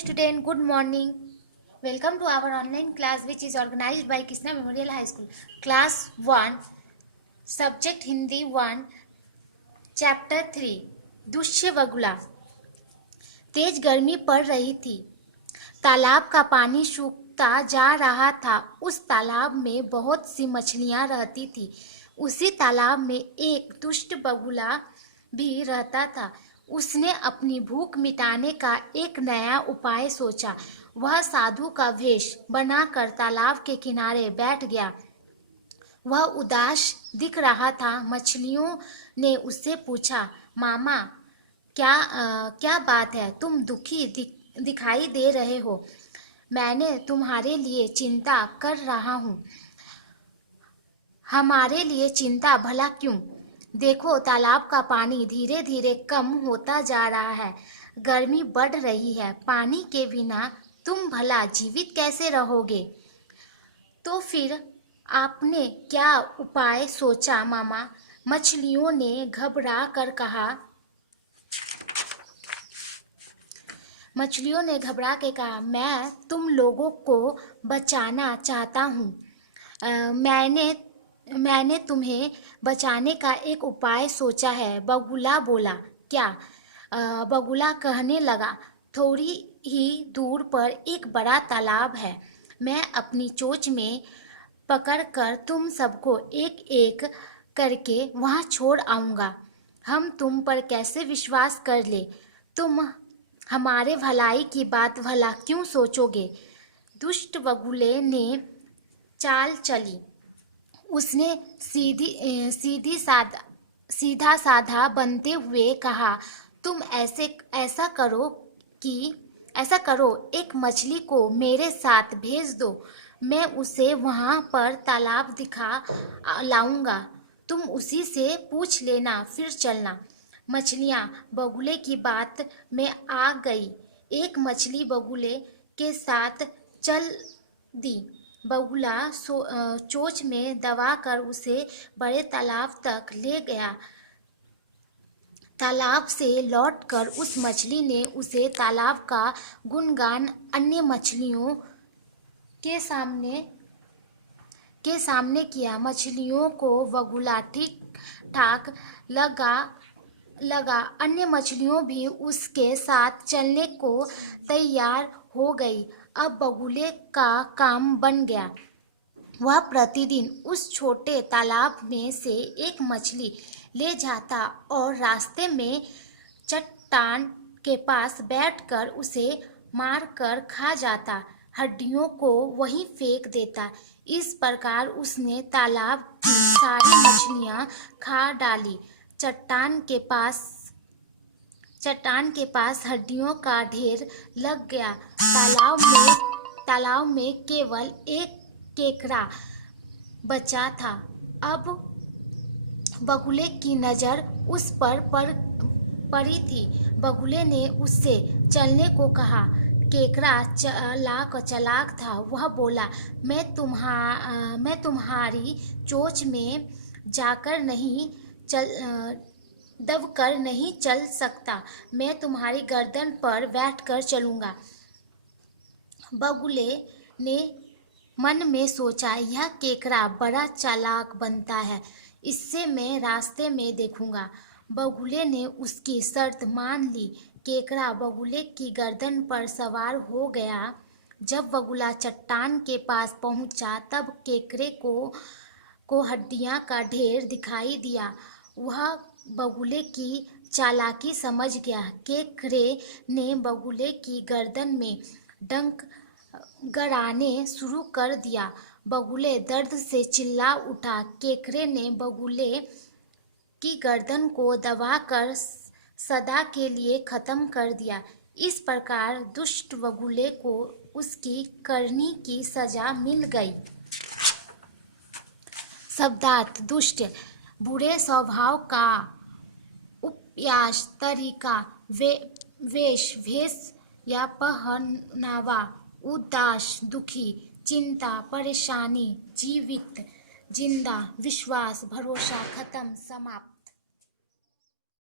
student, good morning. Welcome to our online class which is organized by Krishna Memorial High School. Class 1, Subject Hindi 1, Chapter 3, दुष्य बगुला। तेज गर्मी पड़ रही थी। तालाब का पानी सूखता जा रहा था। उस तालाब में बहुत सी मछलियां रहती थी। उसी तालाब में एक दुष्ट बगुला भी रहता था। उसने अपनी भूख मिटाने का एक नया उपाय सोचा। वह साधु का वेश बनाकर तालाब के किनारे बैठ गया। वह उदास दिख रहा था। मछलियों ने उससे पूछा, मामा, क्या बात है? तुम दुखी दिखाई दे रहे हो। मैंने तुम्हारे लिए चिंता कर रहा हूँ। हमारे लिए चिंता भला क्यों? देखो, तालाब का पानी धीरे धीरे कम होता जा रहा है। गर्मी बढ़ रही है। पानी के बिना तुम भला जीवित कैसे रहोगे? तो फिर आपने क्या उपाय सोचा मामा? मछलियों ने घबरा कर कहा। मैं तुम लोगों को बचाना चाहता हूँ। मैंने तुम्हें बचाने का एक उपाय सोचा है, बगुला बोला। क्या? बगुला कहने लगा, थोड़ी ही दूर पर एक बड़ा तालाब है। मैं अपनी चोंच में पकड़कर तुम सबको एक एक करके वहां छोड़ आऊंगा। हम तुम पर कैसे विश्वास कर ले? तुम हमारे भलाई की बात भला क्यों सोचोगे? दुष्ट बगुले ने चाल चली। उसने सीधा साधा बनते हुए कहा, तुम ऐसा करो, एक मछली को मेरे साथ भेज दो। मैं उसे वहां पर तालाब दिखा लाऊंगा। तुम उसी से पूछ लेना, फिर चलना। मछलियां बगुले की बात में आ गई। एक मछली बगुले के साथ चल दी। बगुला चोंच में दबाकर उसे बड़े तालाब तक ले गया। तालाब से लौटकर उस मछली ने उसे तालाब का गुणगान अन्य मछलियों के सामने किया। मछलियों को बगुला ठीक ठाक लगा। अन्य मछलियों भी उसके साथ चलने को तैयार हो गई। अब बगुले का काम बन गया। वह प्रतिदिन उस छोटे तालाब में से एक मछली ले जाता और रास्ते में चट्टान के पास बैठकर उसे मारकर खा जाता, हड्डियों को वहीं फेंक देता। इस प्रकार उसने तालाब की सारी मछलियां खा डाली। चट्टान के पास हड्डियों का ढेर लग गया। तालाब में केवल एक केकड़ा बचा था। अब बगुले की नजर उस पर पड़ी थी। बगुले ने उससे चलने को कहा। केकड़ा चालाक था। वह बोला, मैं तुम्हारी चोंच में जाकर दबकर नहीं चल सकता। मैं तुम्हारी गर्दन पर बैठकर चलूंगा। बगुले ने मन में सोचा, यह केकड़ा बड़ा चालाक बनता है, इससे मैं रास्ते में देखूंगा। बगुले ने उसकी शर्त मान ली। केकड़ा बगुले की गर्दन पर सवार हो गया। जब बगुला चट्टान के पास पहुंचा तब केकड़े को हड्डियां का ढेर दिखाई दिया। वह बगुले की चालाकी समझ गया। केकड़े ने बगुले की गर्दन में डंक गड़ाने शुरू कर दिया। बगुले दर्द से चिल्ला उठा। केकड़े ने बगुले की गर्दन को दबाकर सदा के लिए खत्म कर दिया। इस प्रकार दुष्ट बगुले को उसकी करनी की सजा मिल गई। शब्दार्थ: दुष्ट, बुरे स्वभाव का। उपयास, तरीका, वेश या पहनावा। उदास, दुखी। चिंता, परेशानी। जीवित, जिंदा। विश्वास, भरोसा। खत्म, समाप्त।